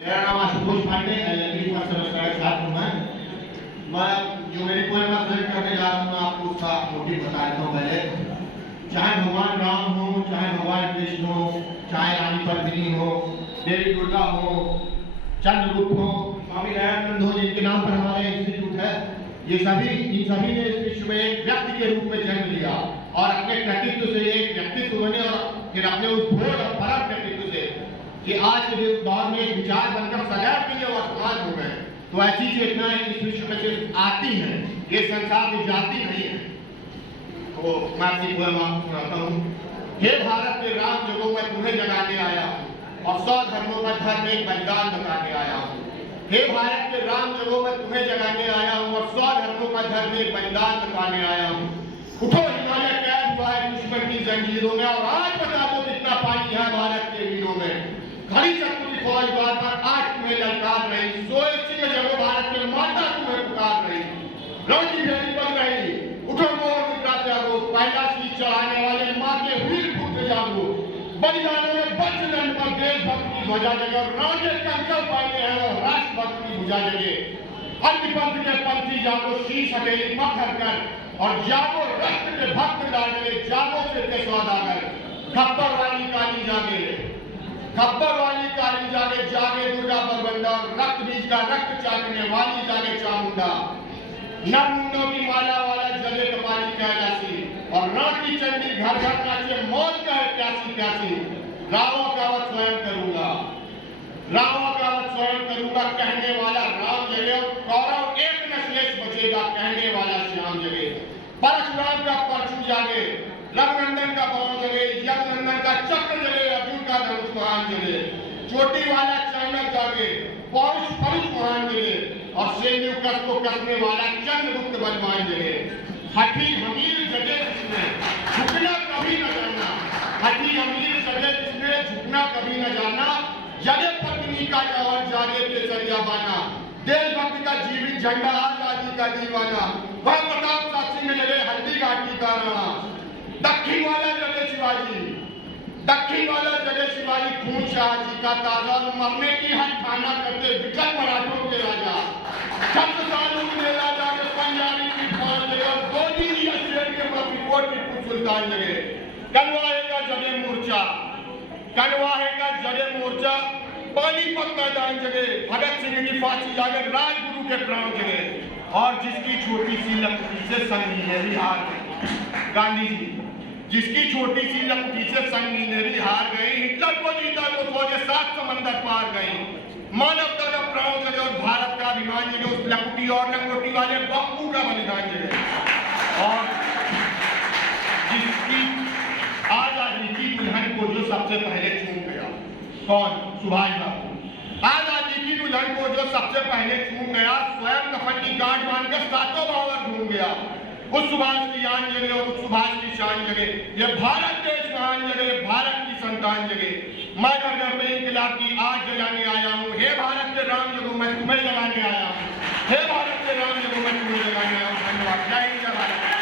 मेरा नाम Ashutosh Pandey LLB first semester का छात्र हूं मैं जो मेरी पोएम प्रेजेंट करने जा रहा हूं मैं आपको उसका मोटिव बता देता हूं। पहले चाहे भगवान राम हो, चाहे भगवान कृष्ण हो, चाहे रानी पद्मिनी हो, देवी दुर्गा हो, चंद्रगुप्त हो, स्वामी दयानंद हो, जिनके नाम पर हमारे इंस्टीट्यूट है, इन सभी ने इस विश्व में एक व्यक्ति के रूप में जन्म लिया और अपने व्यक्तित्व से एक व्यक्तित्व बने और फिर अपने उस भोग और परम व्यक्तित्व से कि आज के दौर में एक विचार बनकर सदैव के लिए वर्तमान हो गए। तो ऐसी चेतनाएं इस विश्व में सिर्फ आती हैं, ये संसार की जाति नहीं है। तो मैं आपकी पोएम आपको सुनाता हूँ। हे भारत के राम जगों में तुम्हें जगाने आया हूँ और 100 धर्मों का धर्म एक बलिदान बताने आया हूँ। हे भारत के राम जगों में तुम्हें जगाने आया हूँ और 100 धर्मों का धर्म एक बलिदान बताने आया हूँ। उठो, हिमालय कैद हुआ है दुश्मन की जंजीरों में और आज बता दो कितना पानी है भारत के वीरों में। खड़ी शत्रु की फौज द्वार पर आज तुम्हें ललकार रही, सोए सिंह जगो भारत के माता तुम्हें पुकार रही। रण की भेड़ी बन रही, उठो मोर मित्रा त्यागो, पहला शीश चढ़ाने वाले माँ के वीर पुत्र जागो। बलिदानों में बचन पर देशभक्त की ध्वजा जगे, रण के कंकड़ पाए हैं और राष्ट्रभक्त की भुजा जगे। अन्य पंथ के पंथी जागो, शीश हथेली पत्थर कर और जागो रक्त के भक्त डाले, जागो सिर के सौदागर। खप्पर वाली काली जागे, खप्पर वाली काली जागे, जागे दुर्गा परबंदा, रक्त बीज का रक्त चाटने वाली जागे चामुंडा। नर मुंडों की माला वाला जले कपाली कैलाशी और रण की चंडी घर घर नाचे, मौत का है प्यासी प्यासी। रावण का वध स्वयं करूंगा, रावण का वध स्वयं करूंगा, कहने वाला राम जगे और कौरव एक न शेष बचेगा, कहने वाला श्याम जगे। परशुराम का परशु जागे, रघुनंदन का बाण जगे, यज्ञनंदन का चक्र जगे, अर्जुन का धनुष महान जगे। चोटी वाला चाणक्य जागे, पौरुष महान जगे और सैन्य कस को कसने वाला चंद्रगुप्त बलवान जगे। हठी हमीर जगे जिसने झुकना कभी न जाना, हठी हमीर जगे जिसने झुकना कभी न जाना। जगे पत्नी का जवान, जागे केसरिया बाना, देशभक्ति का जीवित झंडा, आजादी का दीवाना। वह प्रताप साक्षी में जगे हल्दी घाटी का राणा। दक्षिण वाला जगे शिवाजी, दक्षिण वाला जगे शिवाजी, खून शाहजी का ताजा, मरने की हर ठाना करते विकट मराठों के राजा। छत्र सालों में राजा के पंजाबी की फौज जगे और गोली या शेर के प्रति कोट टीपू सुल्तान जगे। कनवाहे का जगे मोर्चा, कनवाहे का जगे मोर्चा, पानीपत मैदान जगे, भगत सिंह की फांसी जागे, राजगुरु के प्राण जगे और जिसकी छोटी सी लकड़ी से संगीनेरी हार गई। गांधी जी जिसकी छोटी सी लकड़ी से संगीनेरी हार गई, हिटलर को जीता तो फौजें 7 समंदर पार गई। मानवता का प्राण जगे और भारत का अभिमान जगे, उस लकड़ी और लंगोटी वाले बापू का बलिदान जगे और जिसकी आजादी की दुल्हन को जो सबसे पहले चूम गया, कौन? सुभाष बाबू। आजादी की दुल्हन को जो सबसे पहले चूम गया, स्वयं कफन की गांठ बांधकर 7 बावर घूम गया। उस सुभाष की आन जगे और उस सुभाष की शान जगे, ये भारत देश महान जगे, भारत की संतान जगे। मैं घर घर में इंकलाब की आग जलाने आया हूँ। हे भारत के राम जगो मैं तुम्हें जगाने आया हूँ, हे भारत के राम जगो मैं तुम्हें जगाने आया हूँ। धन्यवाद। जय हिंद, जय भारत।